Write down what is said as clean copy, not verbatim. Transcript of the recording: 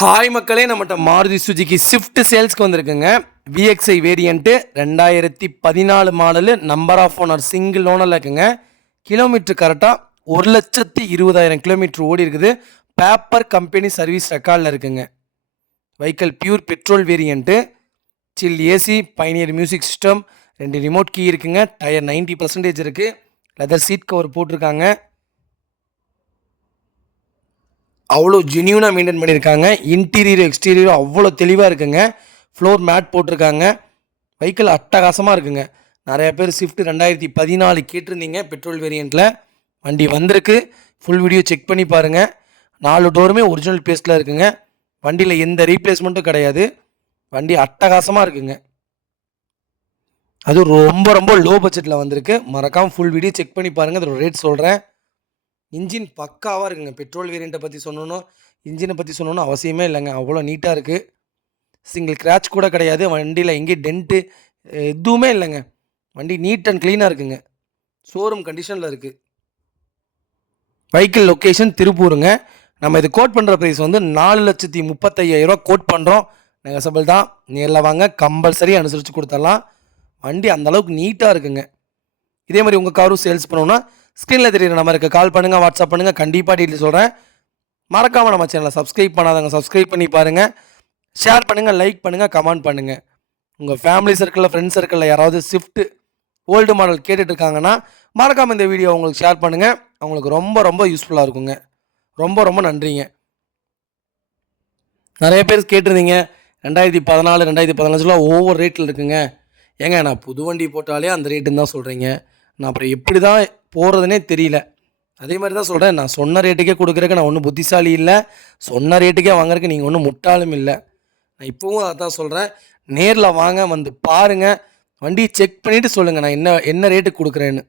Hi மக்களே, நம்மகிட்ட Maruti Suzuki Swift சேல்ஸ்க்கு வந்திருக்குங்க. VXI variant 2014 model, number of owner single ஓனரில் இருக்குங்க. கிலோமீட்டர் கரெக்டாக 1,20,000 கிலோமீட்டர் ஓடி இருக்குது. பேப்பர் கம்பெனி சர்வீஸ் ரெக்கார்டில் இருக்குங்க. Vehicle pure petrol variant, chill AC, Pioneer music system, 2 remote key இருக்குங்க. டயர் 90% இருக்குது. லெதர் சீட் கவர் போட்டிருக்காங்க. அவ்வளோ ஜென்யூனாக மெயின்டைன் பண்ணியிருக்காங்க. இன்டீரியர் எக்ஸ்டீரியரும் அவ்வளோ தெளிவாக இருக்குங்க. ஃப்ளோர் மேட் போட்டிருக்காங்க. வெஹிக்கிள் அட்டகாசமாக இருக்குங்க. நிறையா பேர் ஸ்விஃப்ட் 2014 கேட்டிருந்தீங்க பெட்ரோல் வேரியண்ட்டில். வண்டி வந்திருக்கு. ஃபுல் வீடியோ செக் பண்ணி பாருங்கள். 4 டோருமே ஒரிஜினல் பேஸ்ட்டில் இருக்குங்க. வண்டியில் எந்த ரீப்ளேஸ்மெண்ட்டும் கிடையாது. வண்டி அட்டகாசமாக இருக்குங்க. அது ரொம்ப ரொம்ப லோ பட்ஜெட்டில் வந்திருக்கு. மறக்காமல் ஃபுல் வீடியோ செக் பண்ணி பாருங்கள். அதோட ரேட் சொல்கிறேன். இன்ஜின் பக்காவாக இருக்குங்க. பெட்ரோல் வேரியண்ட்டை பற்றி சொல்லணும், இன்ஜினை பற்றி சொல்லணும்னு அவசியமே இல்லைங்க. அவ்வளோ நீட்டாக இருக்குது. சிங்கிள் கிராச் கூட கிடையாது. வண்டியில் எங்கேயும் டென்ட்டு எதுவுமே இல்லைங்க. வண்டி நீட் அண்ட் க்ளீனாக இருக்குங்க. ஷோரூம் கண்டிஷனில் இருக்குது. வெஹிக்கிள் லொக்கேஷன் திருப்பூருங்க. நம்ம இது கோட் பண்ணுற ப்ரைஸ் வந்து 4,35,000 கோட் பண்ணுறோம். நெகசபிள் தான். நேரில் வாங்க, கம்பல்சரி அனுசரித்து கொடுத்துடலாம். வண்டி அந்தளவுக்கு நீட்டாக இருக்குங்க. இதே மாதிரி உங்கள் காரும் சேல்ஸ் பண்ணோன்னா ஸ்க்ரீனில் தெரியுற நம்பருக்கு கால் பண்ணுங்கள், வாட்ஸ்அப் பண்ணுங்கள். கண்டிப்பாக டீட்டெயில் சொல்கிறேன். மறக்காமல் நம்ம சேனலை சப்ஸ்கிரைப் பண்ணாதவங்க சப்ஸ்கிரைப் பண்ணி பாருங்கள். ஷேர் பண்ணுங்கள், லைக் பண்ணுங்கள், கமெண்ட் பண்ணுங்கள். உங்கள் ஃபேமிலி சர்க்கிளில், ஃப்ரெண்ட்ஸ் சர்க்கிளில் யாராவது ஸ்விஃப்ட் ஓல்டு மாடல் கேட்டுட்டு இருக்காங்கன்னா மறக்காமல் இந்த வீடியோ உங்களுக்கு ஷேர் பண்ணுங்கள். அவங்களுக்கு ரொம்ப ரொம்ப யூஸ்ஃபுல்லாக இருக்குங்க. ரொம்ப ரொம்ப நன்றிங்க. நிறைய பேர் கேட்டிருந்தீங்க 2014 2015 ஒவ்வொரு ரேட்டில் இருக்குங்க. ஏங்க நான் புது வண்டி போட்டாலே அந்த ரேட்டுன்னு தான் சொல்கிறீங்க. நான் அப்புறம் எப்படி தான் போகிறதுனே தெரியல. அதே மாதிரி தான் சொல்கிறேன். நான் சொன்ன ரேட்டுக்கே கொடுக்குறக்கு நான் ஒன்றும் புத்திசாலி இல்லை. சொன்ன ரேட்டுக்கே வாங்குறதுக்கு நீங்கள் ஒன்றும் முட்டாளும் இல்லை. நான் இப்போவும் அதான் சொல்கிறேன். நேரில் வாங்க, வந்து பாருங்கள். வண்டியை செக் பண்ணிவிட்டு சொல்லுங்கள் நான் என்ன ரேட்டுக்கு கொடுக்குறேன்னு.